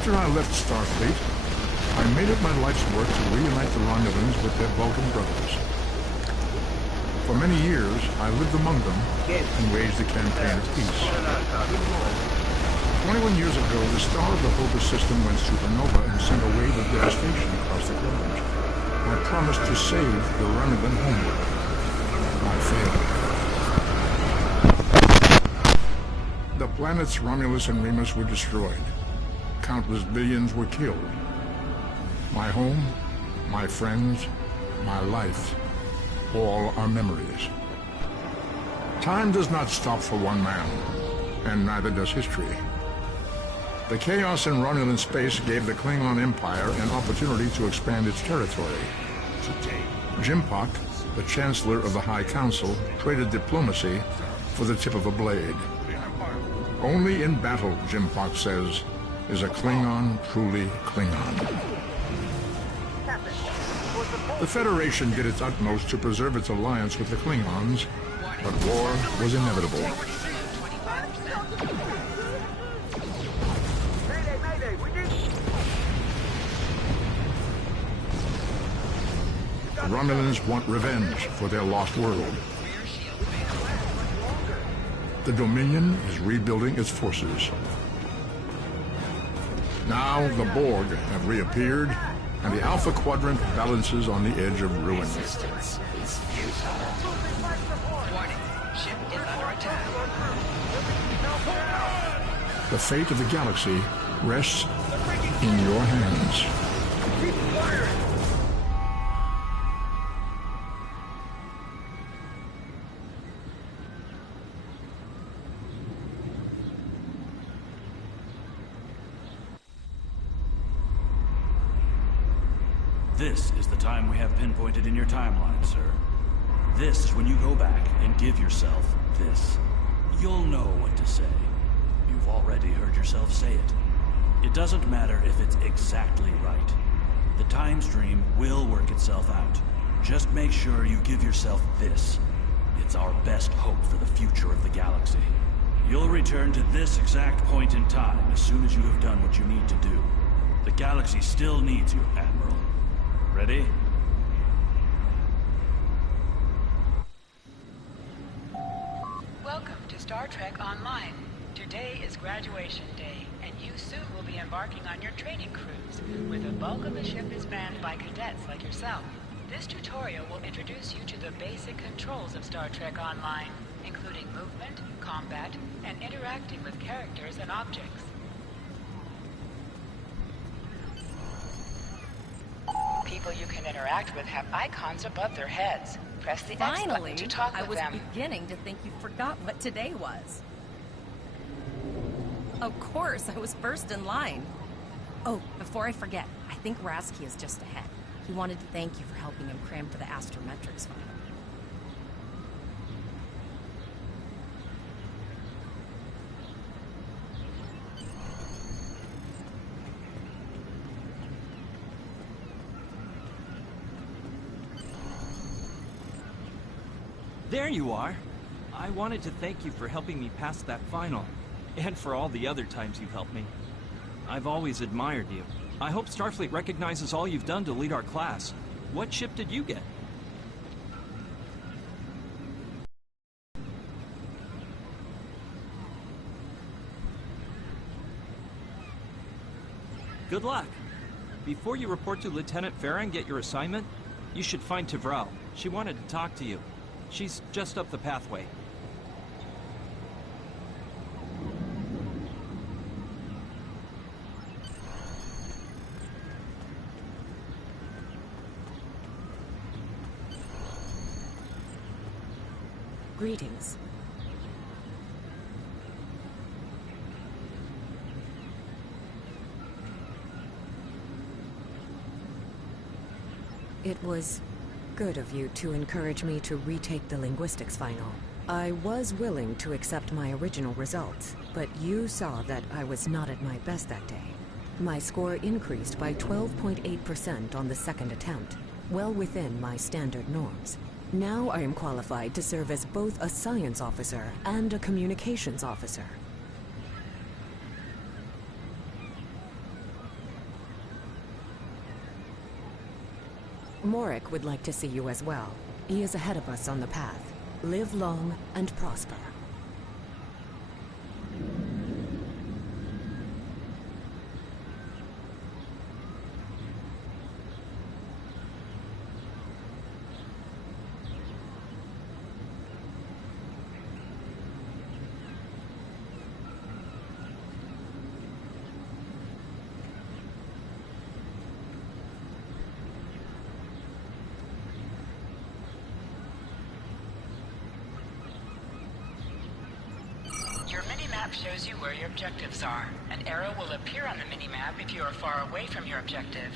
After I left Starfleet, I made it my life's work to reunite the Romulans with their Vulcan brothers. For many years, I lived among them and waged a campaign of peace. 21 years ago, the star of the Hobus system went supernova and sent a wave of devastation across the clouds. I promised to save the Romulan homeworld. I failed. The planets Romulus and Remus were destroyed. Countless billions were killed. My home, my friends, my life, all are memories. Time does not stop for one man, and neither does history. The chaos in Romulan space gave the Klingon Empire an opportunity to expand its territory. Jimpak, the Chancellor of the High Council, traded diplomacy for the tip of a blade. Only in battle, Jimpak says, is a Klingon truly Klingon. The Federation did its utmost to preserve its alliance with the Klingons, but war was inevitable. The Romulans want revenge for their lost world. The Dominion is rebuilding its forces. Now the Borg have reappeared, and the Alpha Quadrant balances on the edge of ruin. The fate of the galaxy rests in your hands. This is the time we have pinpointed in your timeline, sir. This is when you go back and give yourself this. You'll know what to say. You've already heard yourself say it. It doesn't matter if it's exactly right. The time stream will work itself out. Just make sure you give yourself this. It's our best hope for the future of the galaxy. You'll return to this exact point in time as soon as you have done what you need to do. The galaxy still needs you, Admiral. Ready? Welcome to Star Trek Online. Today is graduation day, and you soon will be embarking on your training cruise, where the bulk of the ship is manned by cadets like yourself. This tutorial will introduce you to the basic controls of Star Trek Online, including movement, combat, and interacting with characters and objects. People you can interact with have icons above their heads. Press the X button to talk with them. I was beginning to think you forgot what today was. Of course, I was first in line. Oh, before I forget, I think Rasky is just ahead. He wanted to thank you for helping him cram for the astrometrics final. There you are. I wanted to thank you for helping me pass that final, and for all the other times you've helped me. I've always admired you. I hope Starfleet recognizes all you've done to lead our class. What ship did you get? Good luck. Before you report to Lieutenant Farah and get your assignment, you should find Tavrel. She wanted to talk to you. She's just up the pathway. Greetings. It was good of you to encourage me to retake the linguistics final. I was willing to accept my original results, but you saw that I was not at my best that day. My score increased by 12.8% on the second attempt, well within my standard norms. Now I am qualified to serve as both a science officer and a communications officer. Morik would like to see you as well. He is ahead of us on the path. Live long and prosper. Your mini-map shows you where your objectives are. An arrow will appear on the mini-map if you are far away from your objective.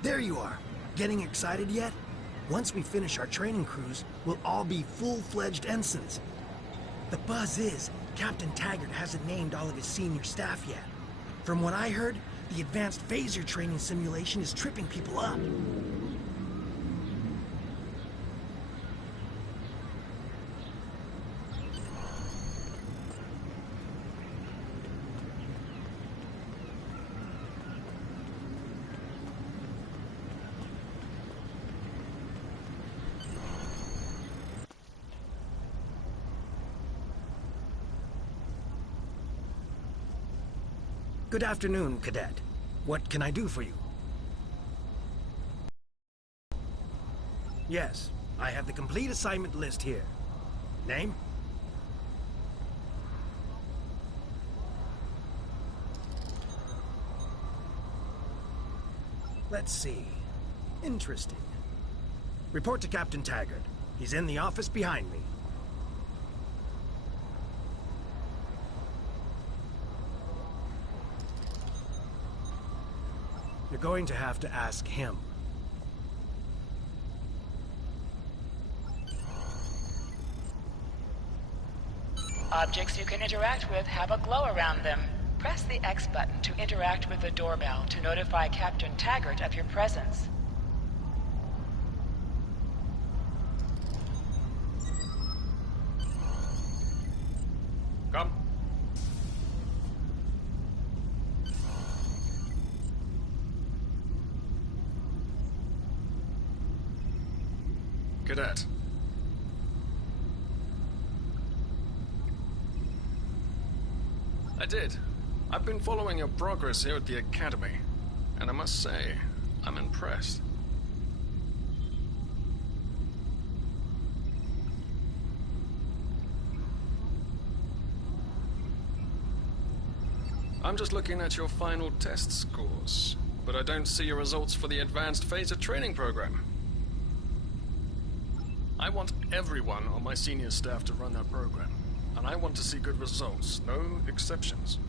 There you are. Getting excited yet? Once we finish our training cruise, we'll all be full-fledged ensigns. The buzz is, Captain Taggart hasn't named all of his senior staff yet. From what I heard, the advanced phaser training simulation is tripping people up. Good afternoon, Cadet. What can I do for you? Yes, I have the complete assignment list here. Name? Let's see. Interesting. Report to Captain Taggart. He's in the office behind me. You're going to have to ask him. Objects you can interact with have a glow around them. Press the X button to interact with the doorbell to notify Captain Taggart of your presence. Come. Cadet. I did. I've been following your progress here at the Academy, and I must say, I'm impressed. I'm just looking at your final test scores, but I don't see your results for the Advanced Phaser Training Program. I want everyone on my senior staff to run that program, and I want to see good results, no exceptions.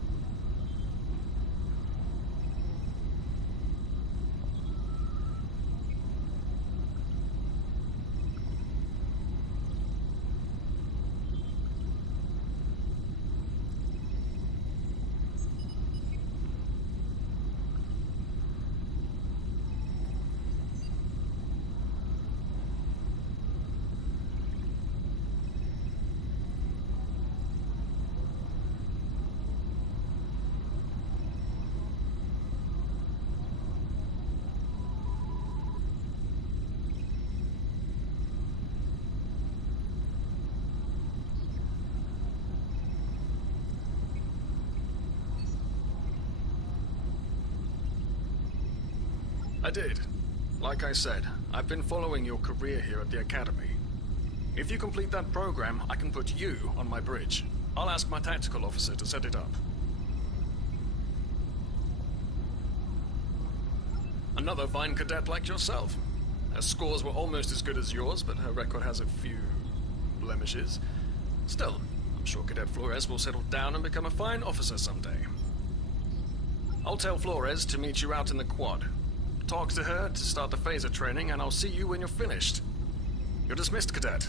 I did. Like I said, I've been following your career here at the Academy. If you complete that program, I can put you on my bridge. I'll ask my tactical officer to set it up. Another fine cadet like yourself. Her scores were almost as good as yours, but her record has a few blemishes. Still, I'm sure Cadet Flores will settle down and become a fine officer someday. I'll tell Flores to meet you out in the quad. Talk to her to start the phaser training, and I'll see you when you're finished. You're dismissed, Cadet.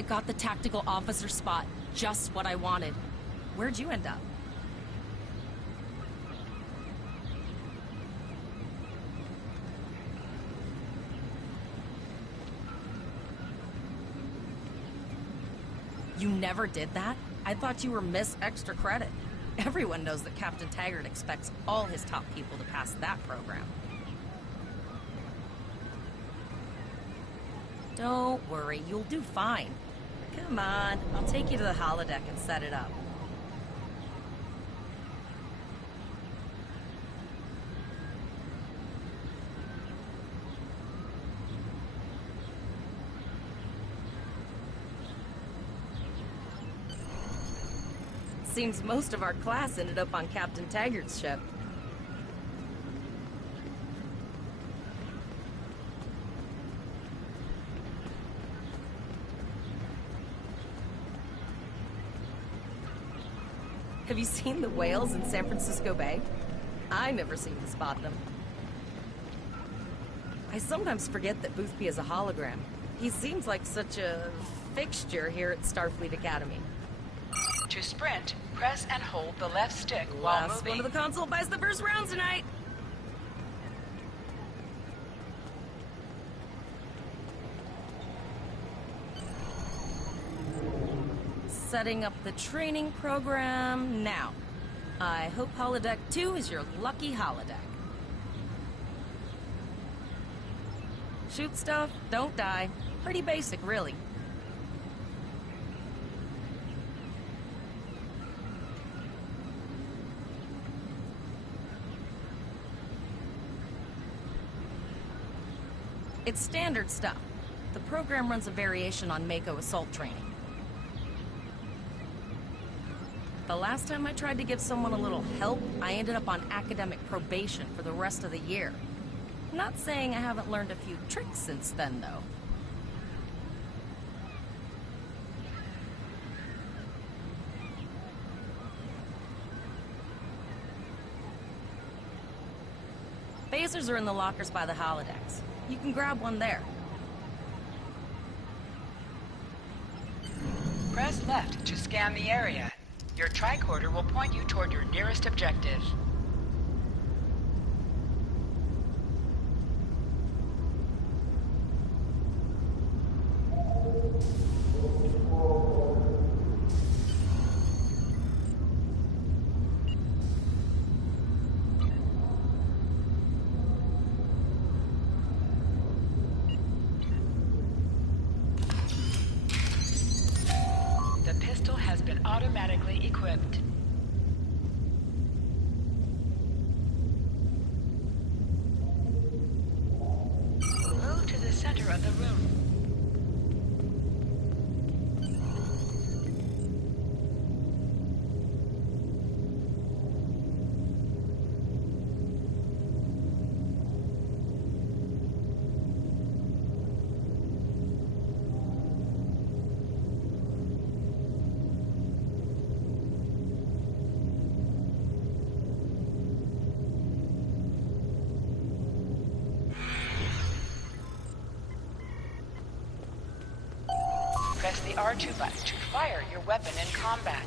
I got the tactical officer spot. Just what I wanted. Where'd you end up? You never did that? I thought you were Miss Extra Credit. Everyone knows that Captain Taggart expects all his top people to pass that program. Don't worry, you'll do fine. Come on, I'll take you to the holodeck and set it up. Seems most of our class ended up on Captain Taggart's ship. Have you seen the whales in San Francisco Bay? I never seem to spot them. I sometimes forget that Boothby is a hologram. He seems like such a fixture here at Starfleet Academy. To sprint, press and hold the left stick while Last moving. one of the console buys the first round tonight. Setting up the training program now. I hope Holodeck 2 is your lucky holodeck. Shoot stuff, don't die. Pretty basic, really. It's standard stuff. The program runs a variation on Mako assault training. The last time I tried to give someone a little help, I ended up on academic probation for the rest of the year. Not saying I haven't learned a few tricks since then, though. Phasers are in the lockers by the holodecks. You can grab one there. Press left to scan the area. Your tricorder will point you toward your nearest objective. The pistol has been automatically equipped. Move to the center of the room. Press the R2 button to fire your weapon in combat.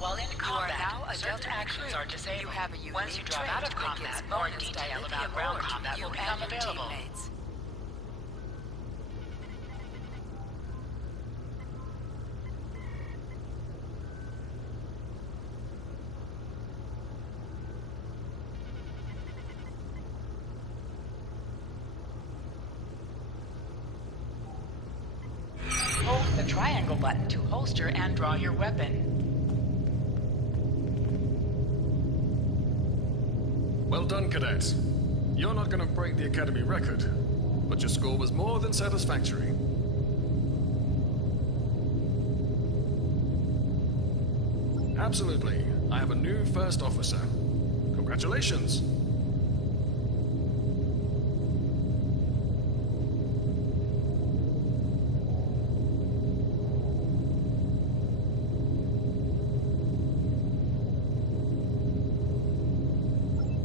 While in combat, certain actions are disabled. Once you drop out of combat, more detail about ground combat will become available. triangle button to holster and draw your weapon. Well done, cadets. You're not going to break the Academy record, but your score was more than satisfactory. Absolutely. I have a new first officer. Congratulations.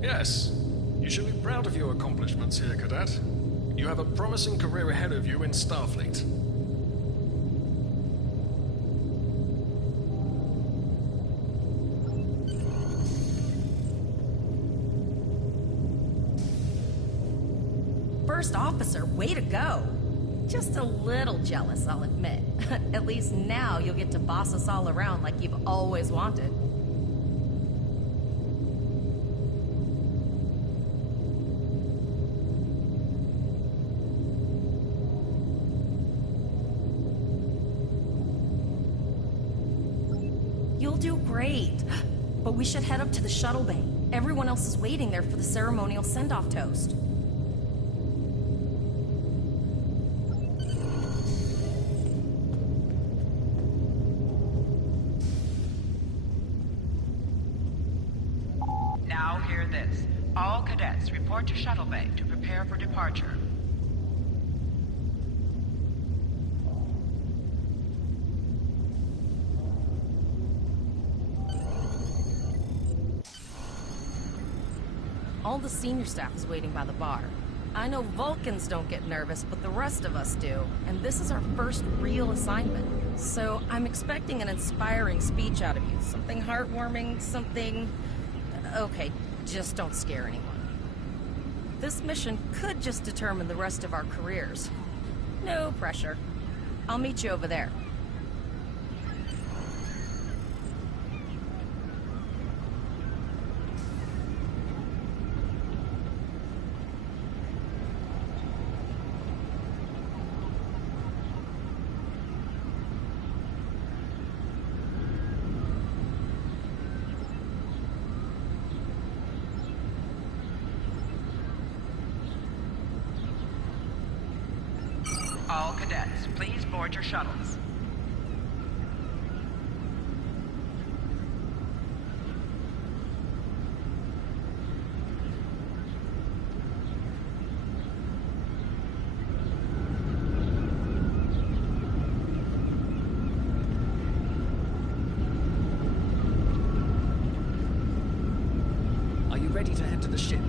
Yes, you should be proud of your accomplishments here, Cadet. You have a promising career ahead of you in Starfleet. First officer, way to go. Just a little jealous, I'll admit. At least now you'll get to boss us all around like you've always wanted. You'll do great. But we should head up to the shuttle bay. Everyone else is waiting there for the ceremonial send-off toast. Now hear this. All cadets report to shuttle bay to prepare for departure. All the senior staff is waiting by the bar. I know Vulcans don't get nervous, but the rest of us do. And this is our first real assignment. So I'm expecting an inspiring speech out of you. Something heartwarming, something... Okay, just don't scare anyone. This mission could just determine the rest of our careers. No pressure. I'll meet you over there. All cadets, please board your shuttles. Are you ready to head to the ship?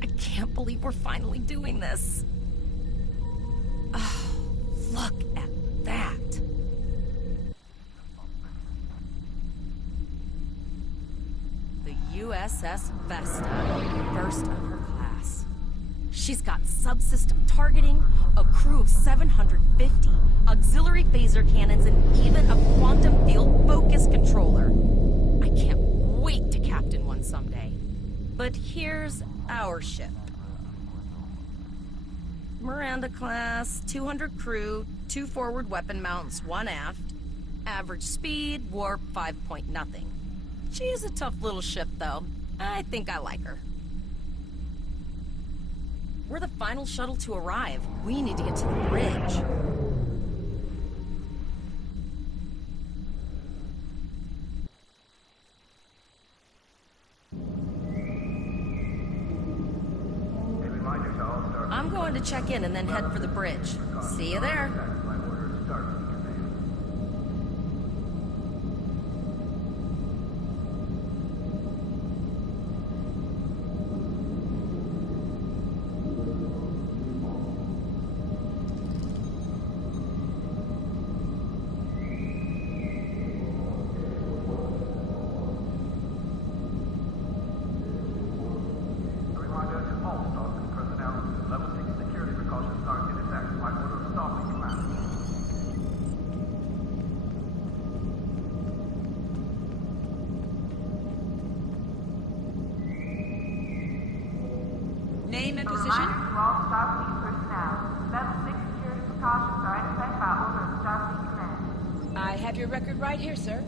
I can't believe we're finally doing this. Oh, look at that. The USS Vesta, first of her class. She's got subsystem targeting, a crew of 750, auxiliary phaser cannons, and even a quantum field focus controller. I can't wait to captain one someday. But here's our ship. Miranda class, 200 crew, 2 forward weapon mounts, 1 aft. Average speed, warp 5.0. She's a tough little ship, though. I think I like her. We're the final shuttle to arrive. We need to get to the bridge. I'm going wanted to check in and then head for the bridge. See you there. Name and A position? reminder to all Starfleet personnel. Level 6 security precautions are in effect by order of Starfleet Command. I have your record right here, sir.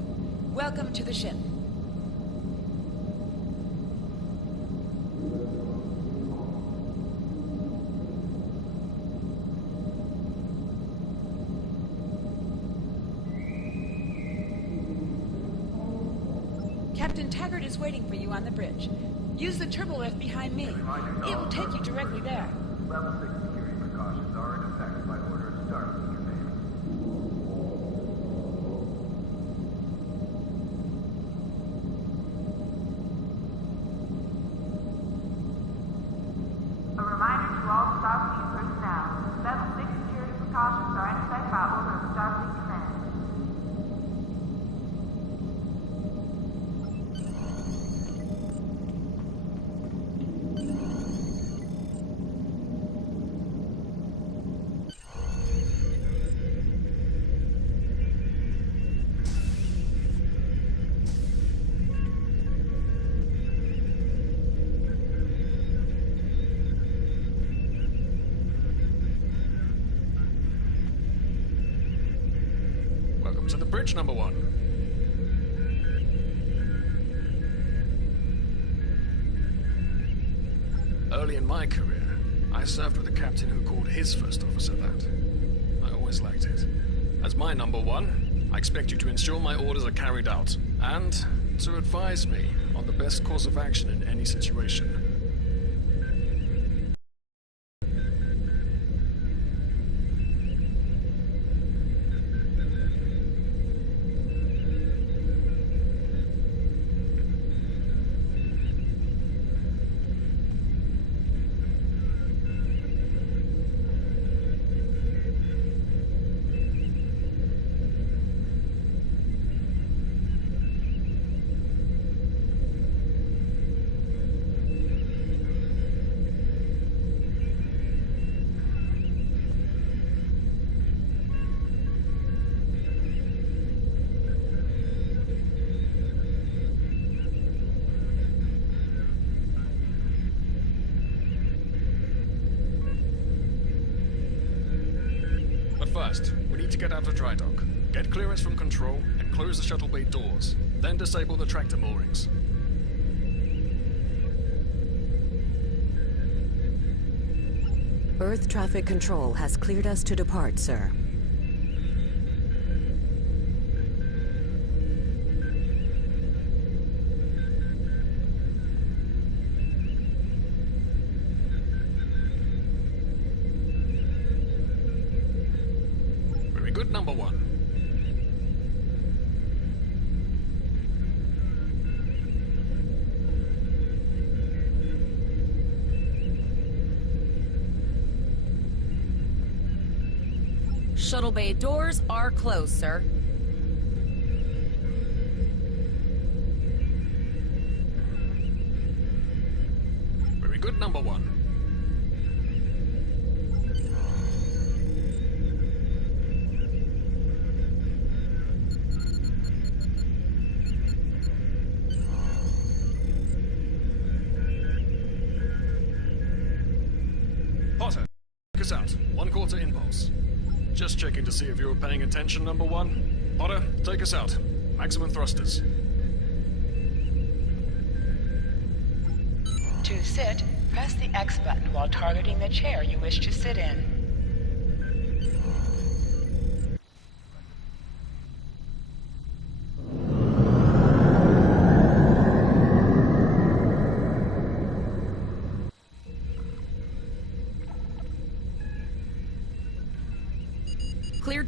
Welcome to the ship. Captain Taggart is waiting for you on the bridge. Use the turbo lift behind me. It will take you directly there. Level 6 security precautions are in effect by order of Starfleet Command. A reminder to all Starfleet personnel. Level 6 security precautions are in effect by order of Starfleet Command. Welcome to the bridge, number one. Early in my career, I served with a captain who called his first officer that. I always liked it. As my number one, I expect you to ensure my orders are carried out, and to advise me on the best course of action in any situation. First, we need to get out of dry dock, get clearance from control, and close the shuttle bay doors. Then disable the tractor moorings. Earth traffic control has cleared us to depart, sir. Good, number one. Shuttle bay doors are closed, sir. Very good, number one. Potter, take us out. 1/4 impulse. Just checking to see if you were paying attention, number one. Potter, take us out. Maximum thrusters. To sit, press the X button while targeting the chair you wish to sit in.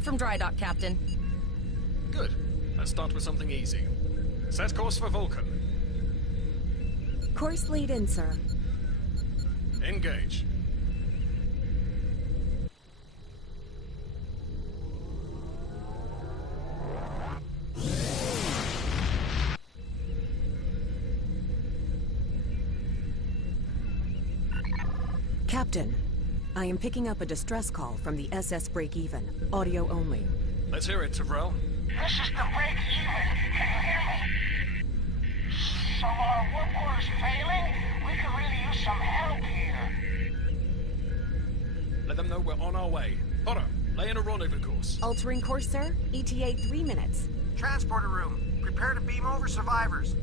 from dry dock, Captain. Good. Let's start with something easy. Set course for Vulcan. Course laid in, sir. Engage. Captain, I am picking up a distress call from the SS Break-Even. Audio only. Let's hear it, Tyrell. This is the Break-Even. Can you hear me? So our work order's failing? We could really use some help here. Let them know we're on our way. Potter, lay in a rendezvous course. Altering course, sir. ETA 3 minutes. Transporter room. Prepare to beam over survivors.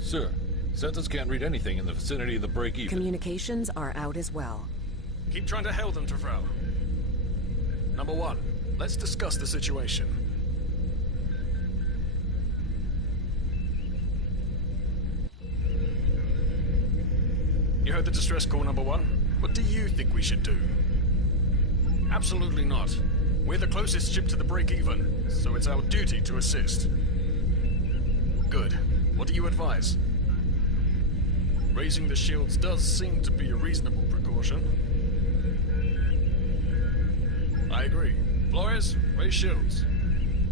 Sir, Sensors can't read anything in the vicinity of the break-even. Communications are out as well. Keep trying to hail them, Tyrell. Number 1, let's discuss the situation. You heard the distress call, number 1? What do you think we should do? Absolutely not. We're the closest ship to the break-even, so it's our duty to assist. Good. What do you advise? Raising the shields does seem to be a reasonable precaution. I agree. Flores, raise shields.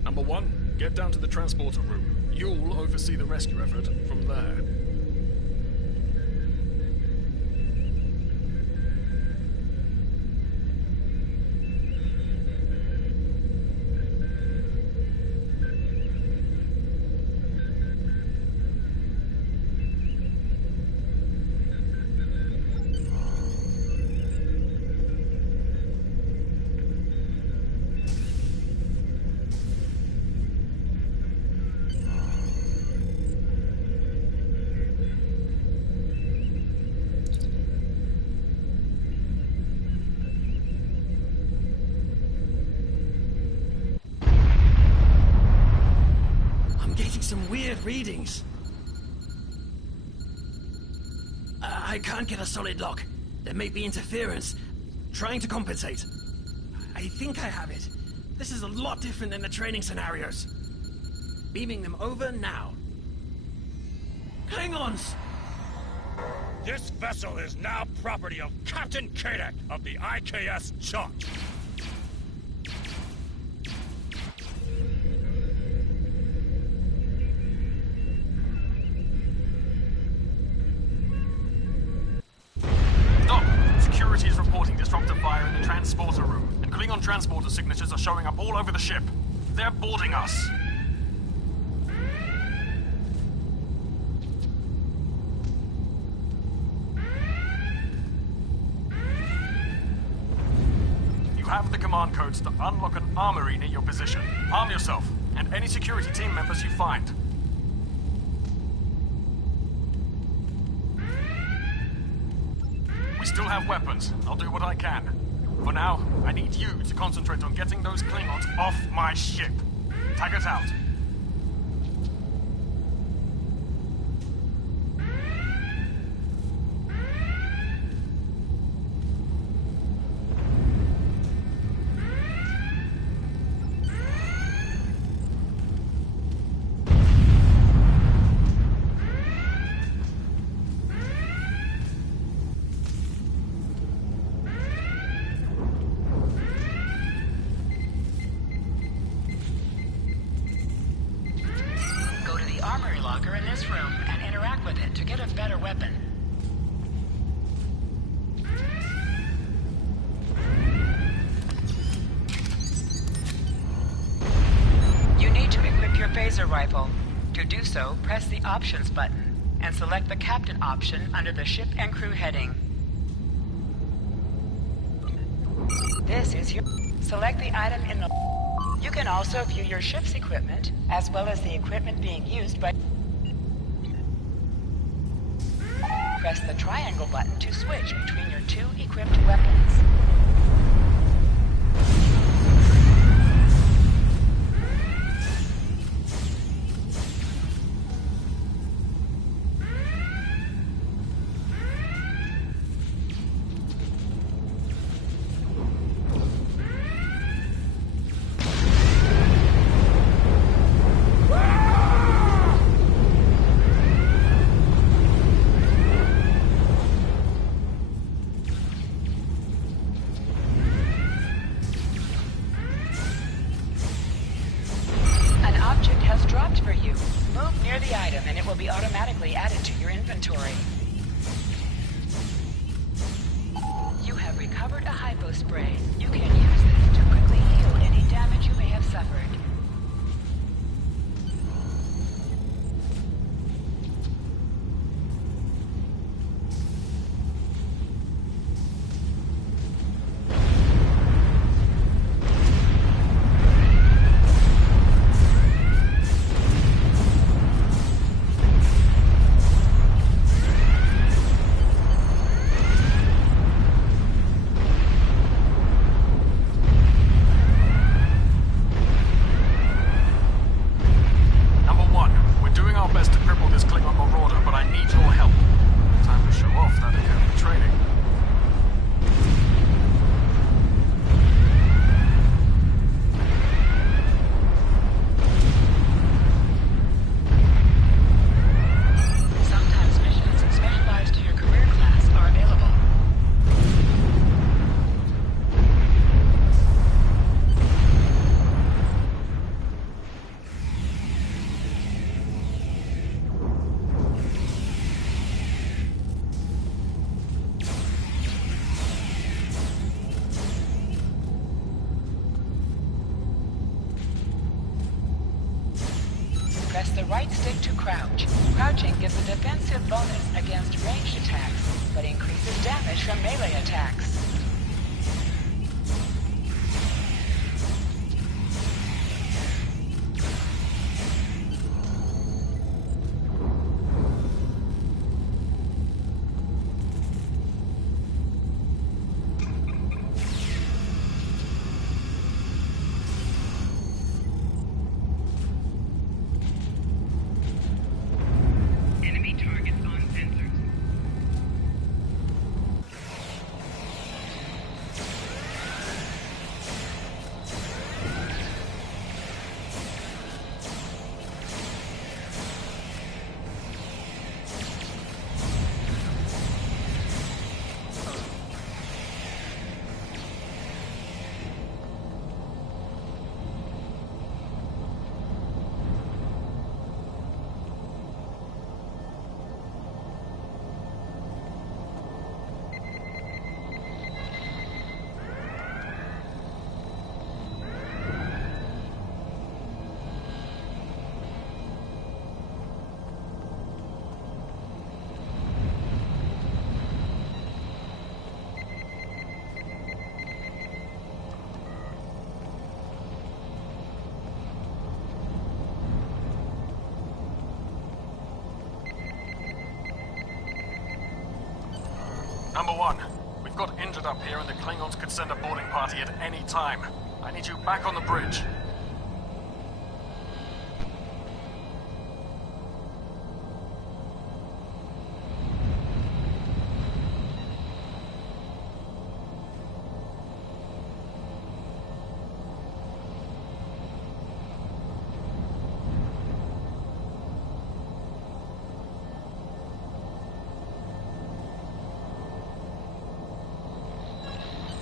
Number 1, get down to the transporter room. You'll oversee the rescue effort from there. Some weird readings. I can't get a solid lock. There may be interference. Trying to compensate. I think I have it. This is a lot different than the training scenarios. Beaming them over now. Klingons! This vessel is now property of Captain Kadek of the IKS Troughs. Security is reporting disruptive fire in the transporter room, and Klingon transporter signatures are showing up all over the ship. They're boarding us. You have the command codes to unlock an armory near your position. Arm yourself, and any security team members you find. We still have weapons. I'll do what I can. For now, I need you to concentrate on getting those Klingons off my ship. Taggart out. Rifle. To do so, press the Options button and select the Captain option under the Ship and Crew heading. This is your... Select the item in the... You can also view your ship's equipment, as well as the equipment being used by... Press the triangle button to switch between your 2 equipped weapons. just dropped for you. Move near the item and it will be automatically added to your inventory. You have recovered a hypo spray. You can use this to quickly heal any damage you may have suffered. Press the right stick to crouch. Crouching gives a defensive bonus against ranged attacks, but increases damage from melee attacks. Number one, we've got injured up here and the Klingons could send a boarding party at any time. I need you back on the bridge.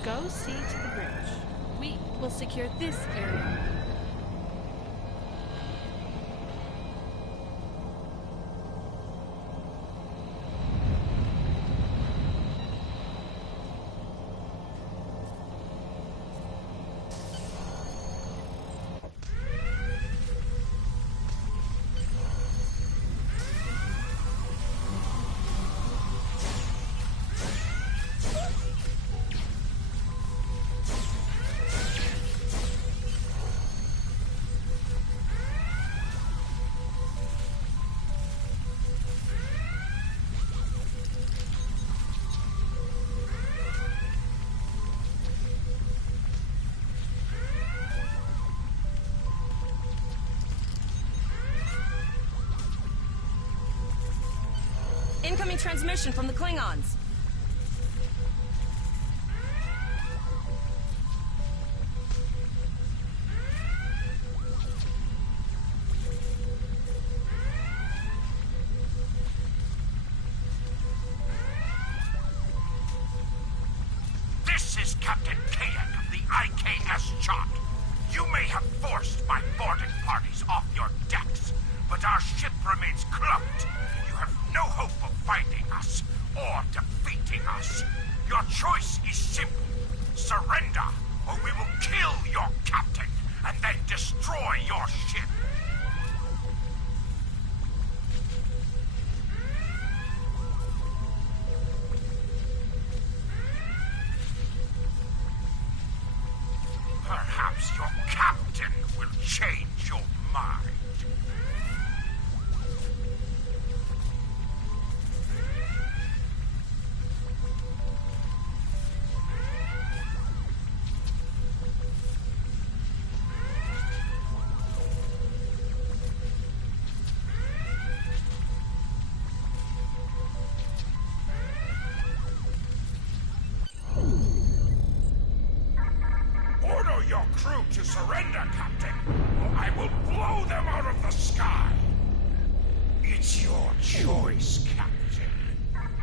Go see to the bridge. We will secure this area. Incoming transmission from the Klingons. This is Captain Kayak of the IKS Chart. You may have forced my boarding parties off your deck, our ship remains cloaked, you have no hope of finding us or defeating us. Your choice is simple. Surrender, or we will kill your captain and then destroy your ship. Perhaps your captain will change your mind. Order your crew to surrender, Captain, or I will blow them out of the sky. It's your choice, Captain.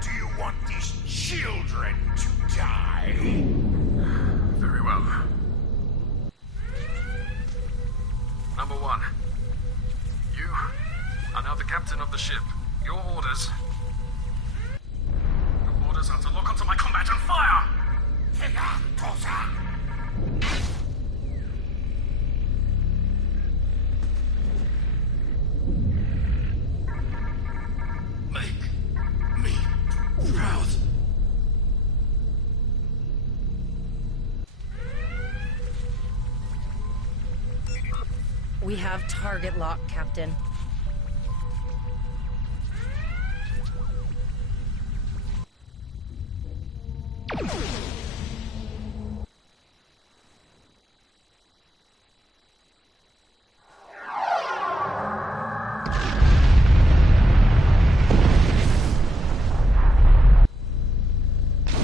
Do you want these children to die? Very well. Number one. You are now the captain of the ship. Your orders... Your orders are to lock onto my combat and fire! Make me proud. We have target lock, Captain.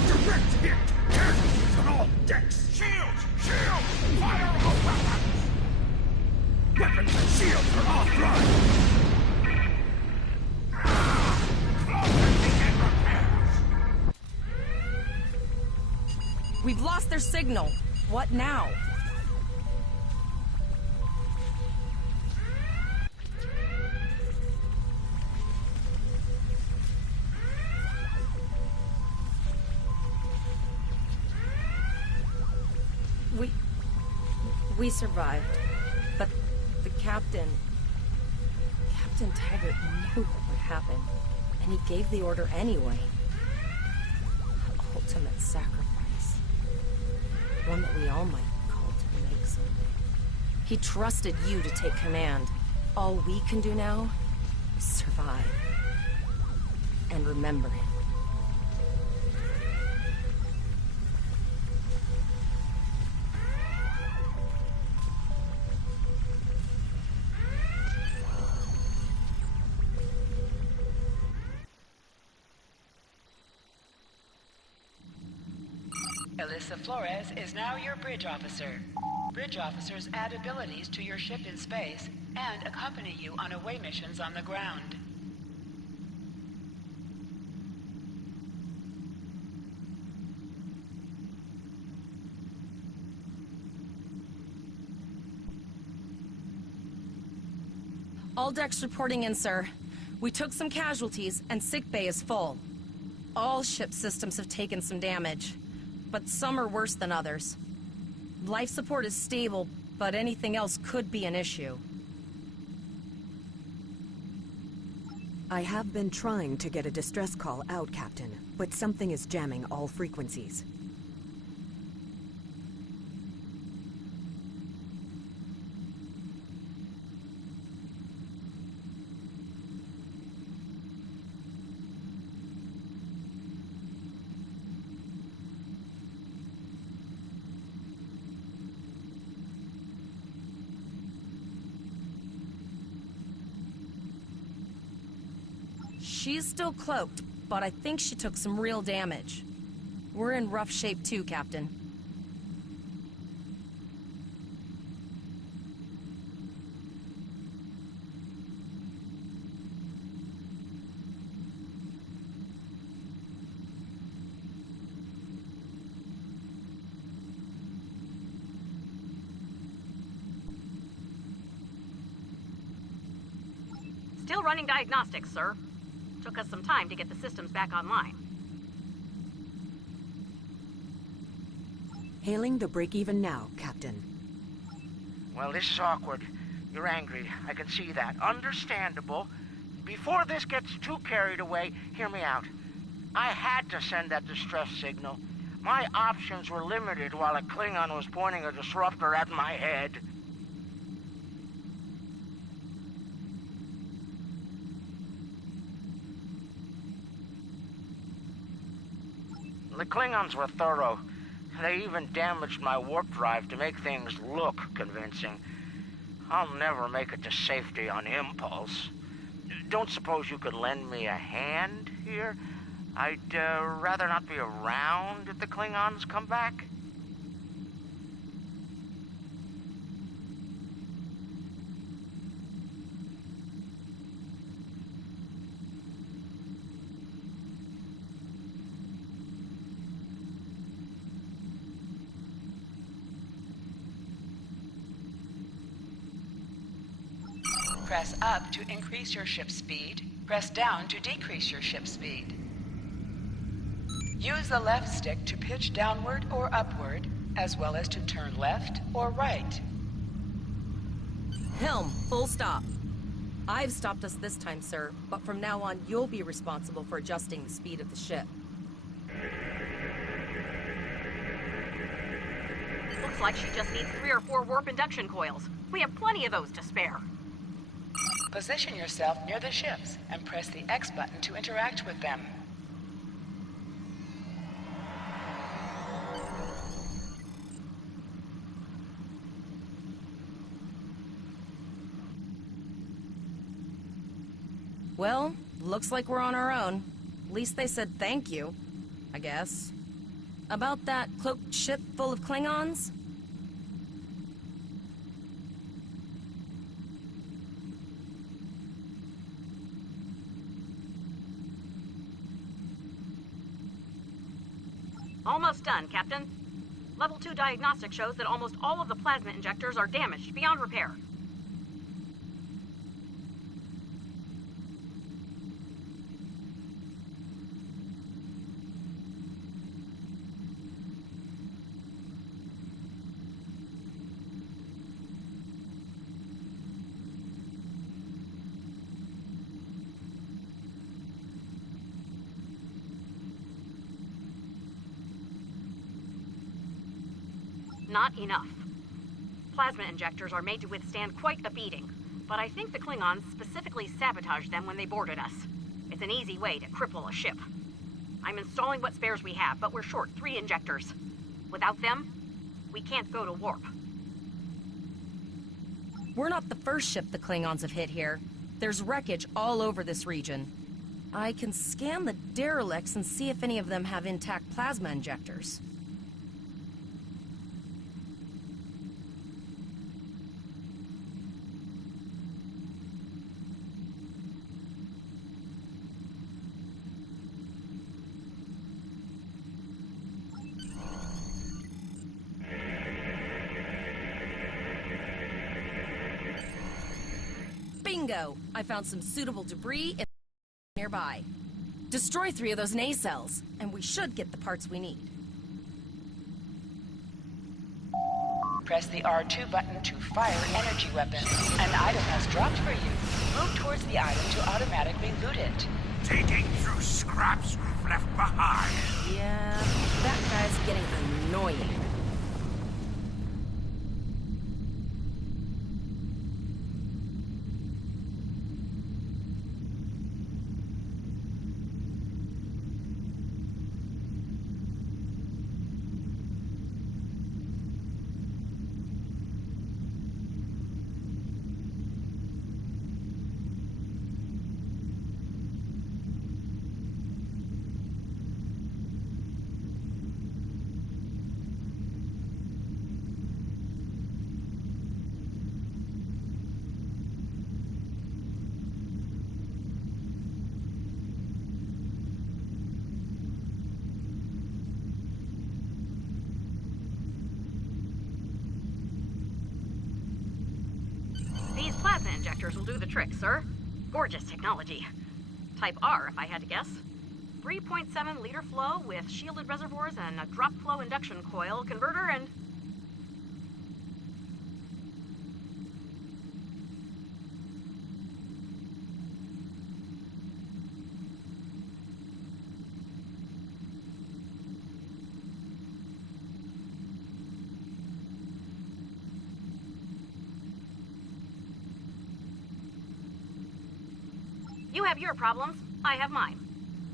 Direct hit! Casualties on all decks! Shields! Shields! Fire all weapons! Weapons and shields are offline! Close begin repairs! We've lost their signal. What now? We survived, but the Captain Taggart knew what would happen, and he gave the order anyway. An ultimate sacrifice. One that we all might call to make someday. He trusted you to take command. All we can do now is survive. And remember him. Alyssa Flores is now your bridge officer. Bridge officers add abilities to your ship in space and accompany you on away missions on the ground. All decks reporting in, sir. We took some casualties, and sickbay is full. All ship systems have taken some damage, but some are worse than others. Life support is stable, but anything else could be an issue. I have been trying to get a distress call out, Captain, but something is jamming all frequencies. She's still cloaked, but I think she took some real damage. We're in rough shape too, Captain. Still running diagnostics, sir. Took us some time to get the systems back online. Hailing the break-even now, Captain. Well, this is awkward. You're angry. I can see that. Understandable. Before this gets too carried away, hear me out. I had to send that distress signal. My options were limited while a Klingon was pointing a disruptor at my head. The Klingons were thorough. They even damaged my warp drive to make things look convincing. I'll never make it to safety on impulse. Don't suppose you could lend me a hand here? I'd rather not be around if the Klingons come back. Press up to increase your ship speed. Press down to decrease your ship speed. Use the left stick to pitch downward or upward, as well as to turn left or right. Helm, full stop. I've stopped us this time, sir, but from now on, you'll be responsible for adjusting the speed of the ship. Looks like she just needs 3 or 4 warp induction coils. We have plenty of those to spare. Position yourself near the ships and press the X button to interact with them. Well, looks like we're on our own. At least they said thank you, I guess. About that cloaked ship full of Klingons? Almost done, Captain. Level 2 diagnostic shows that almost all of the plasma injectors are damaged beyond repair. Not enough. Plasma injectors are made to withstand quite a beating, but I think the Klingons specifically sabotaged them when they boarded us. It's an easy way to cripple a ship. I'm installing what spares we have, but we're short 3 injectors. Without them, we can't go to warp. We're not the first ship the Klingons have hit here. There's wreckage all over this region. I can scan the derelicts and see if any of them have intact plasma injectors. Bingo! I found some suitable debris nearby. Destroy 3 of those nacelles, and we should get the parts we need. Press the R2 button to fire energy weapons. An item has dropped for you. Move towards the item to automatically loot it. Digging through scraps we've left behind. Yeah, that guy's getting annoying. These plasma injectors will do the trick, sir. Gorgeous technology. Type R, if I had to guess. 3.7 liter flow with shielded reservoirs and a drop flow induction coil converter and... You have your problems, I have mine.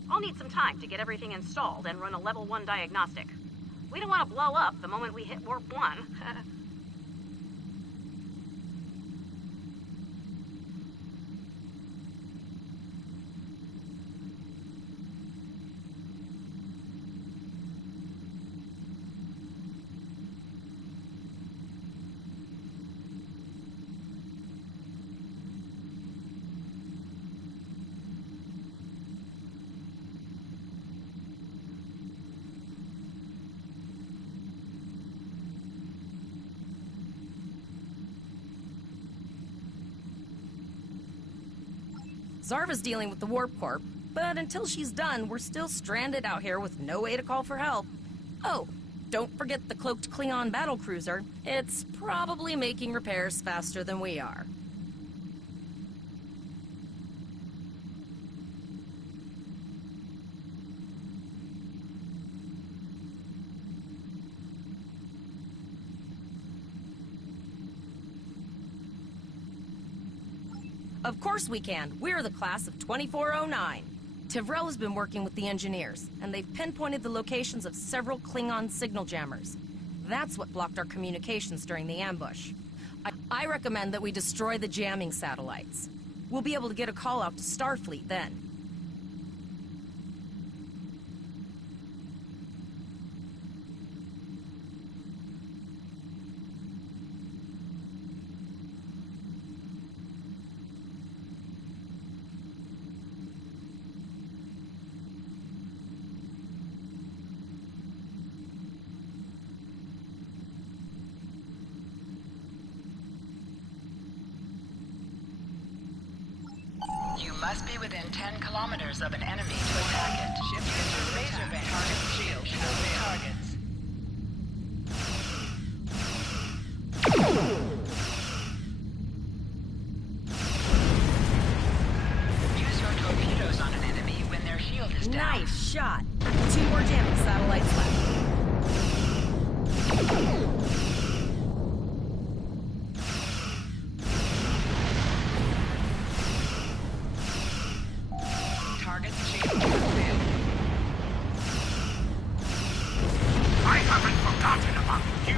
I'll need some time to get everything installed and run a level 1 diagnostic. We don't want to blow up the moment we hit warp 1. Zarva's dealing with the Warp Corp, but until she's done, we're still stranded out here with no way to call for help. Oh, don't forget the cloaked Klingon battlecruiser. It's probably making repairs faster than we are. Of course we can. We're the class of 2409. Tivrel has been working with the engineers, and they've pinpointed the locations of several Klingon signal jammers. That's what blocked our communications during the ambush. I recommend that we destroy the jamming satellites. We'll be able to get a call out to Starfleet then. You must be within 10 kilometers of an enemy to attack it. Shift into laser band. Target shield. Show targets. Use your torpedoes on an enemy when their shield is down. Nice shot. 2 more jamming satellites left. I haven't forgotten about you.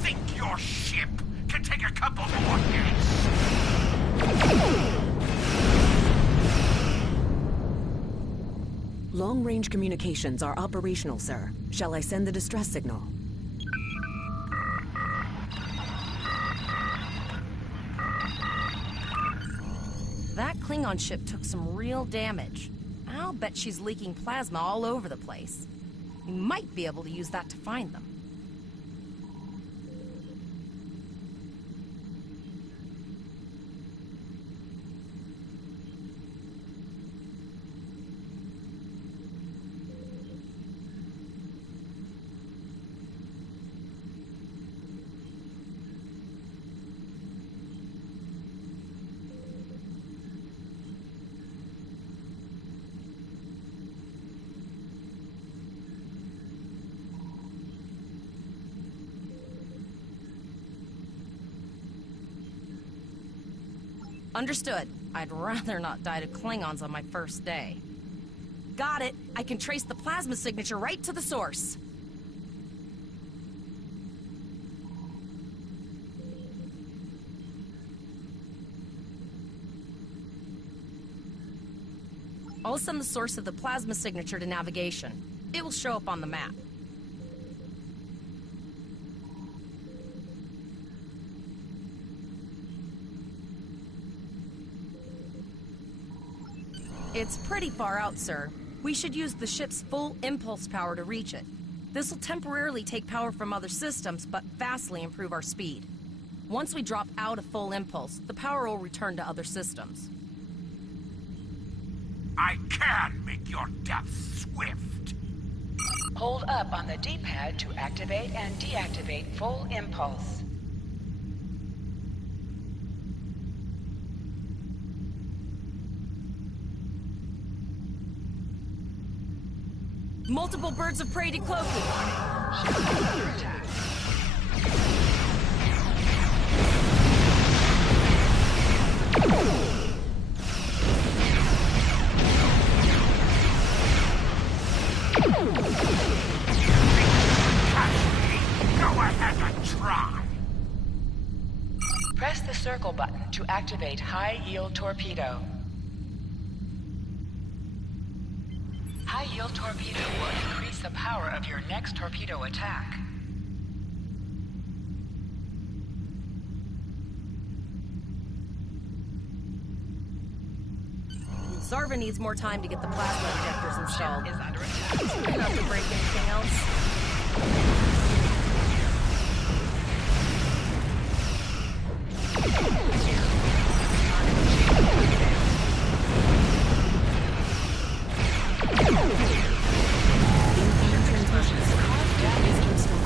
Think your ship can take a couple more hits? Long-range communications are operational, sir. Shall I send the distress signal? That Klingon ship took some real damage. I'll bet she's leaking plasma all over the place. We might be able to use that to find them. Understood. I'd rather not die to Klingons on my first day. Got it. I can trace the plasma signature right to the source. I'll send the source of the plasma signature to navigation. It will show up on the map. It's pretty far out, sir. We should use the ship's full impulse power to reach it. This will temporarily take power from other systems, but vastly improve our speed. Once we drop out of full impulse, the power will return to other systems. I can make your death swift. Hold up on the D-pad to activate and deactivate full impulse. Multiple birds of prey decloaking. Ship is under attack. Go ahead and try. Press the circle button to activate high-yield torpedo. High-yield torpedo will increase the power of your next torpedo attack. Zarva needs more time to get the plasma injectors installed. Ship is under attack. Try not to break anything else.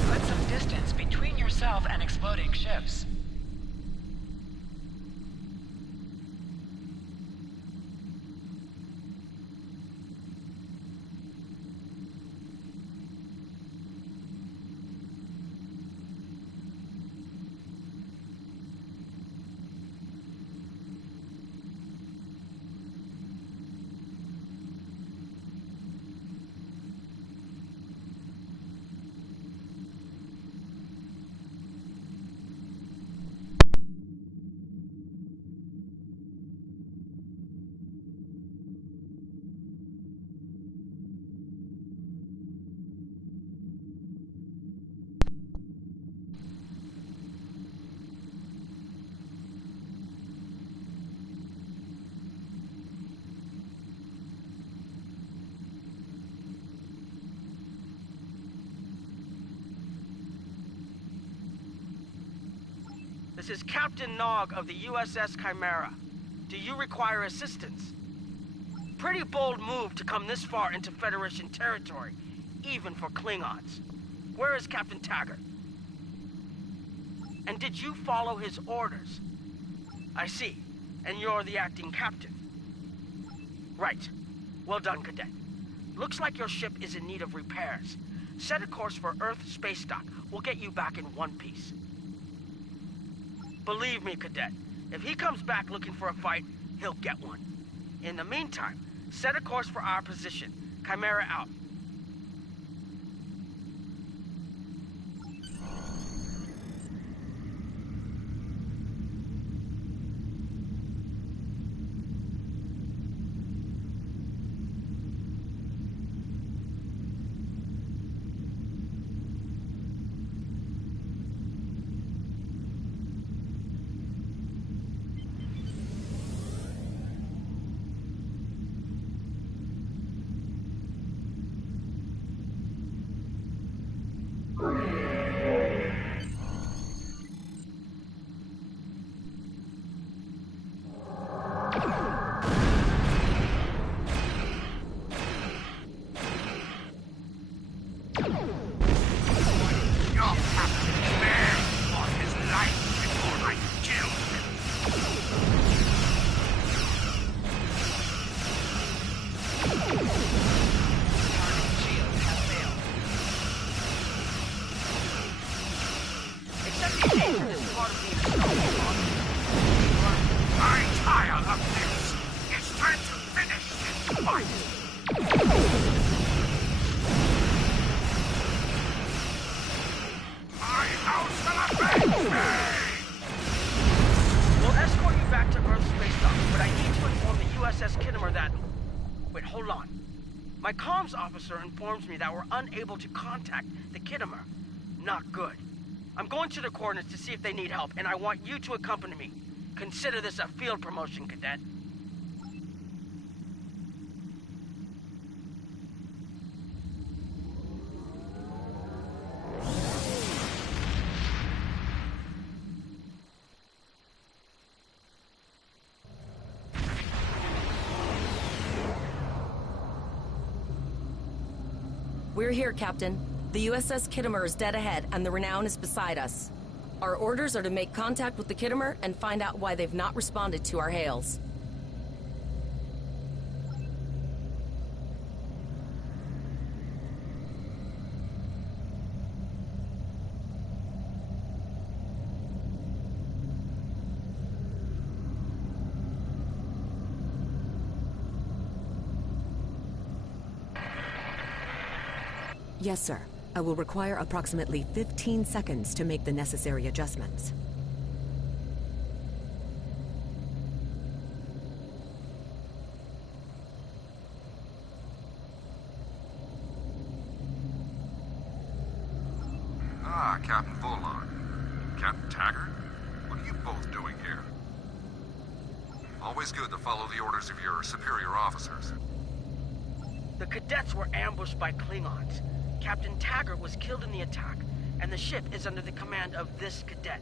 Put some distance between yourself and exploding ships. This is Captain Nog of the USS Chimera. Do you require assistance? Pretty bold move to come this far into Federation territory, even for Klingons. Where is Captain Taggart? And did you follow his orders? I see. And you're the acting captain. Right. Well done, Cadet. Looks like your ship is in need of repairs. Set a course for Earth space dock. We'll get you back in one piece. Believe me, Cadet, if he comes back looking for a fight, he'll get one. In the meantime, set a course for our position. Chimera out. Officer informs me that we're unable to contact the Kittimer. Not good. I'm going to the coordinates to see if they need help, and I want you to accompany me. Consider this a field promotion, Cadet. We're here, Captain. The USS Kittimer is dead ahead, and the Renown is beside us. Our orders are to make contact with the Kittimer and find out why they've not responded to our hails. Yes, sir. I will require approximately 15 seconds to make the necessary adjustments. Ah, Captain Bullock. Captain Taggart? What are you both doing here? Always good to follow the orders of your superior officers. The cadets were ambushed by Klingons. Captain Taggart was killed in the attack, and the ship is under the command of this cadet.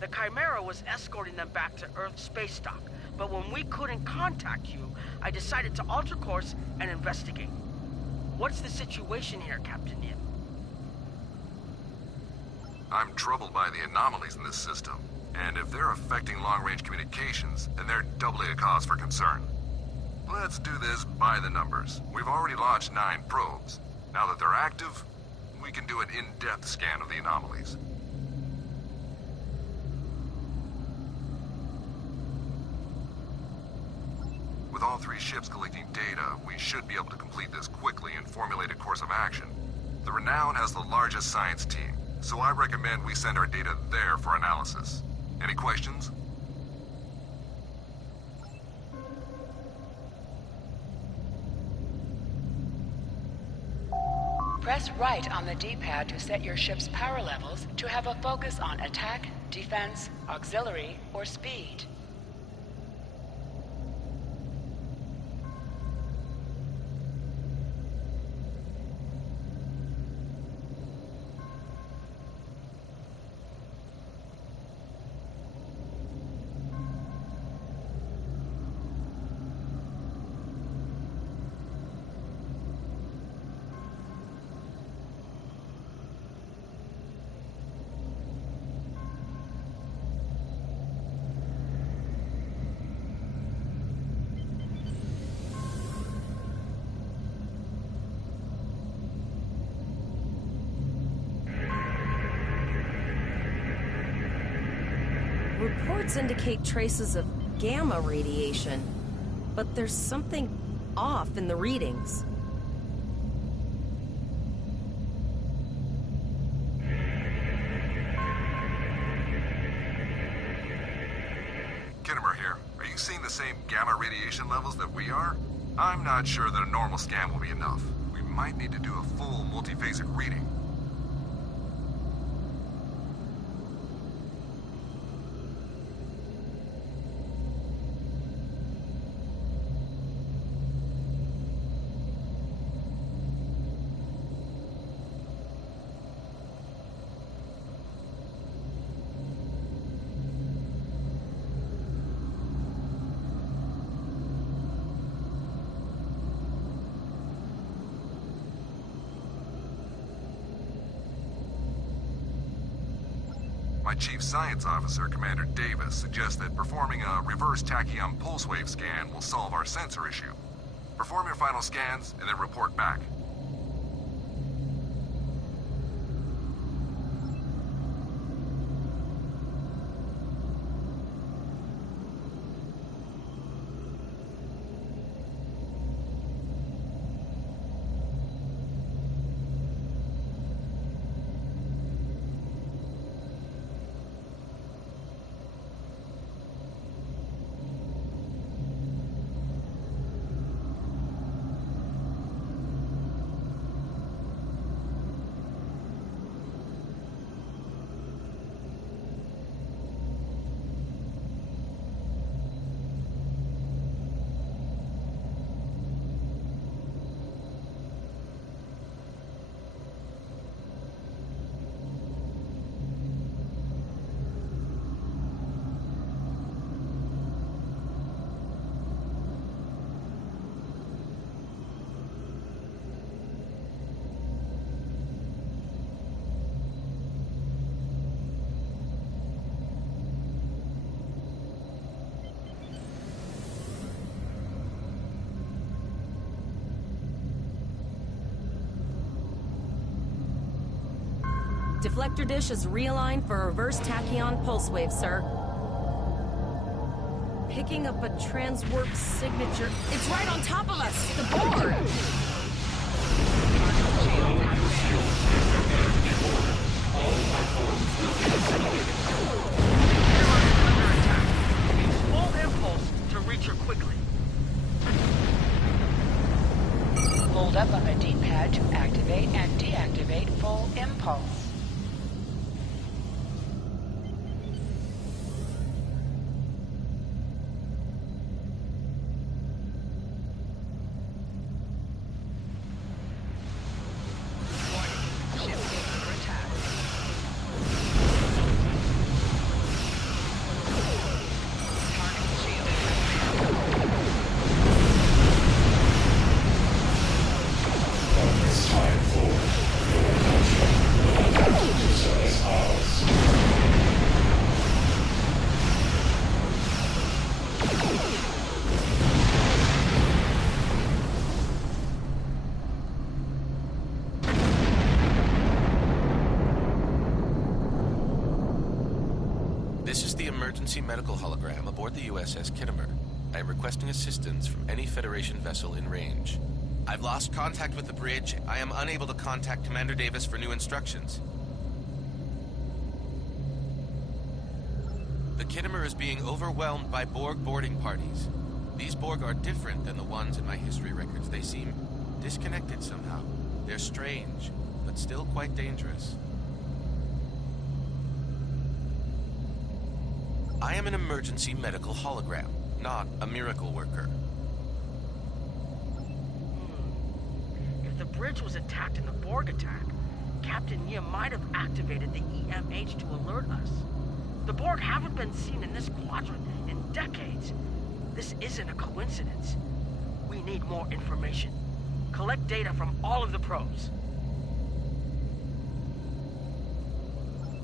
The Chimera was escorting them back to Earth space dock, but when we couldn't contact you, I decided to alter course and investigate. What's the situation here, Captain Yin? I'm troubled by the anomalies in this system, and if they're affecting long-range communications, then they're doubly a cause for concern. Let's do this by the numbers. We've already launched 9 probes. Now that they're active, we can do an in-depth scan of the anomalies. With all 3 ships collecting data, we should be able to complete this quickly and formulate a course of action. The Renown has the largest science team, so I recommend we send our data there for analysis. Any questions? Press right on the D-pad to set your ship's power levels to have a focus on attack, defense, auxiliary, or speed. Reports indicate traces of gamma radiation, but there's something off in the readings. Kittimer here. Are you seeing the same gamma radiation levels that we are? I'm not sure that a normal scan will be enough. We might need to do a full multiphasic reading. My Chief Science Officer, Commander Davis, suggests that performing a reverse tachyon pulse wave scan will solve our sensor issue. Perform your final scans, and then report back. Deflector dish is realigned for a reverse tachyon pulse wave, sir. Picking up a transwarp signature. It's right on top of us! The board! Full impulse to reach her quickly. Hold up on the D-pad to activate and deactivate full impulse. Emergency medical hologram aboard the USS Kittimer. I am requesting assistance from any Federation vessel in range. I've lost contact with the bridge. I am unable to contact Commander Davis for new instructions. The Kittimer is being overwhelmed by Borg boarding parties. These Borg are different than the ones in my history records. They seem disconnected somehow. They're strange, but still quite dangerous. I am an emergency medical hologram, not a miracle worker. If the bridge was attacked in the Borg attack, Captain Yim might have activated the EMH to alert us. The Borg haven't been seen in this quadrant in decades. This isn't a coincidence. We need more information. Collect data from all of the probes.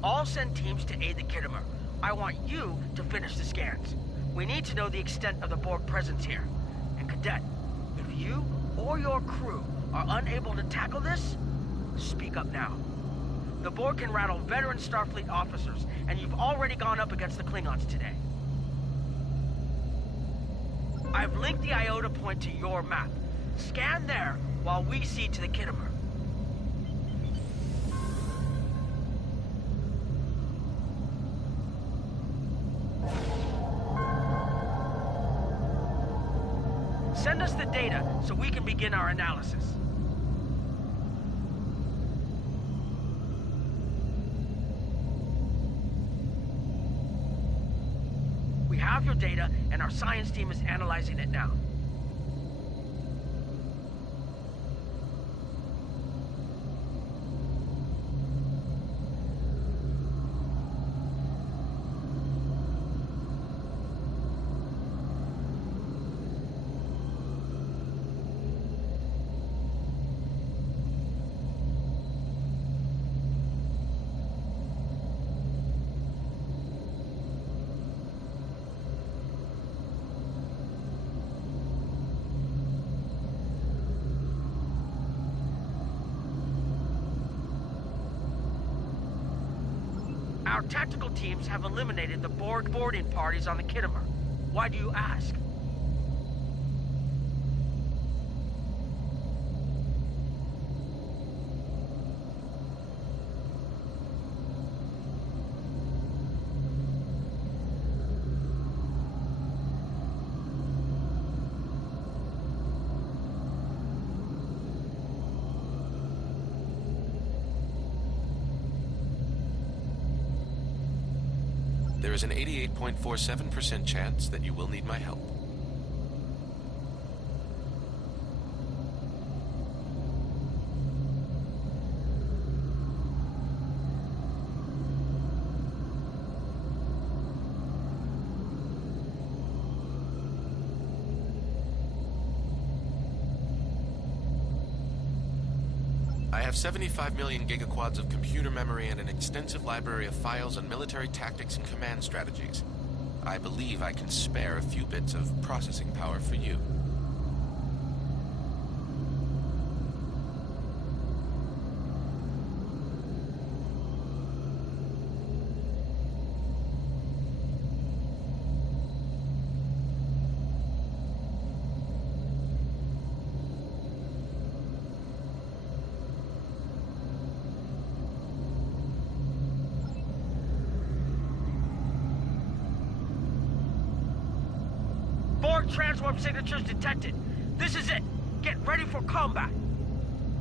All send teams to aid the Kittimer. I want you to finish the scans. We need to know the extent of the Borg presence here. And Cadet, if you or your crew are unable to tackle this, speak up now. The Borg can rattle veteran Starfleet officers, and you've already gone up against the Klingons today. I've linked the Iota point to your map. Scan there while we see to the Kittimer. Send us the data so we can begin our analysis. We have your data, and our science team is analyzing it now. Our tactical teams have eliminated the Borg boarding parties on the Kittimer. Why do you ask? There is an 88.47% chance that you will need my help. I have 75 million gigaquads of computer memory and an extensive library of files on military tactics and command strategies. I believe I can spare a few bits of processing power for you. transwarp signatures detected. This is it. Get ready for combat.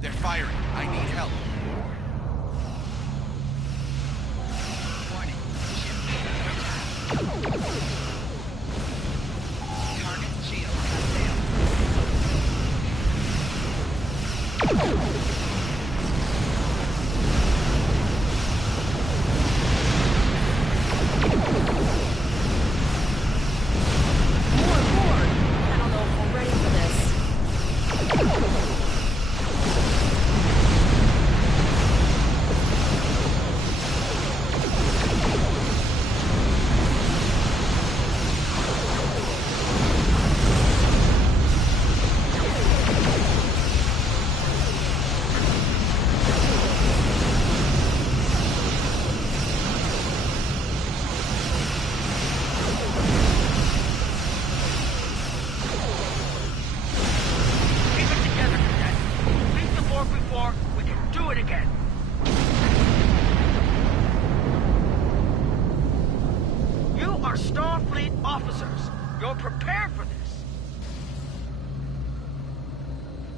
They're firing. I need help. Warning. Ship attack. Target shield has failed.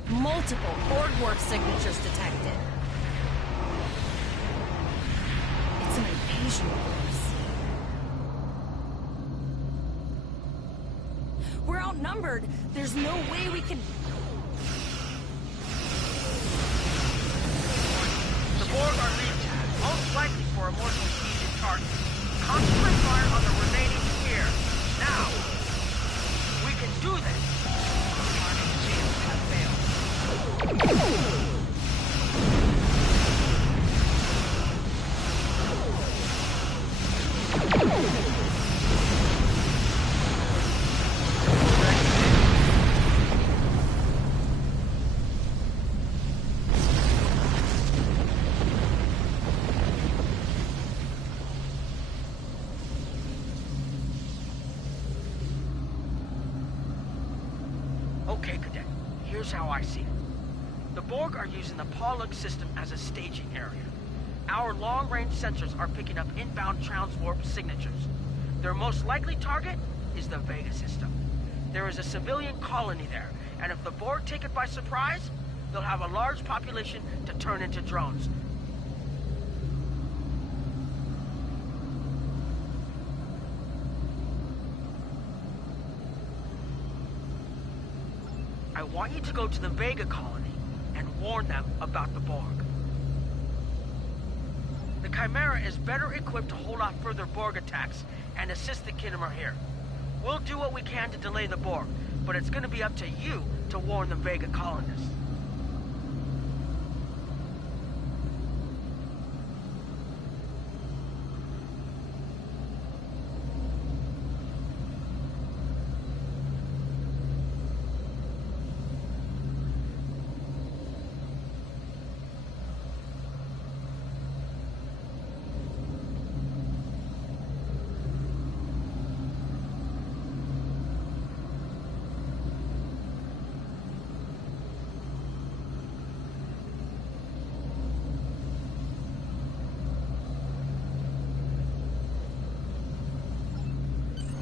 Multiple boardwarp signatures detected. It's an invasion force. We're outnumbered. There's no way we can... The Borg are leaving, most likely for a more strategic target. Concentrate fire on the remaining sphere. Now! We can do this! Target shield has failed. Okay, Cadet. Here's how I see it. The Borg are using the POLLUX system as a staging area. Our long-range sensors are picking up inbound transwarp signatures. Their most likely target is the Vega system. There is a civilian colony there, and if the Borg take it by surprise, they'll have a large population to turn into drones. I want you to go to the Vega colony and warn them about the Borg. The Chimera is better equipped to hold off further Borg attacks and assist the Khitomer here. We'll do what we can to delay the Borg, but it's gonna be up to you to warn the Vega colonists.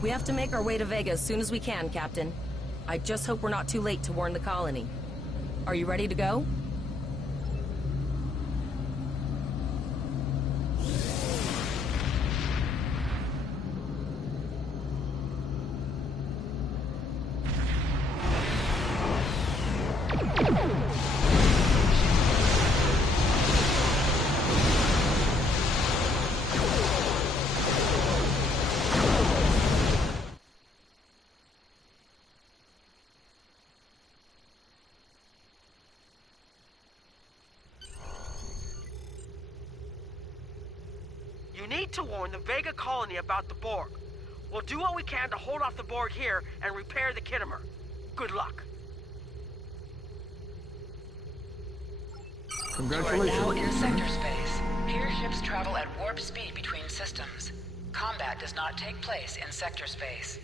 We have to make our way to Vega as soon as we can, Captain. I just hope we're not too late to warn the colony. Are you ready to go? You need to warn the Vega colony about the Borg. We'll do what we can to hold off the Borg here and repair the Khitomer. Good luck. Congratulations. You are now in sector space. Here ships travel at warp speed between systems. Combat does not take place in sector space.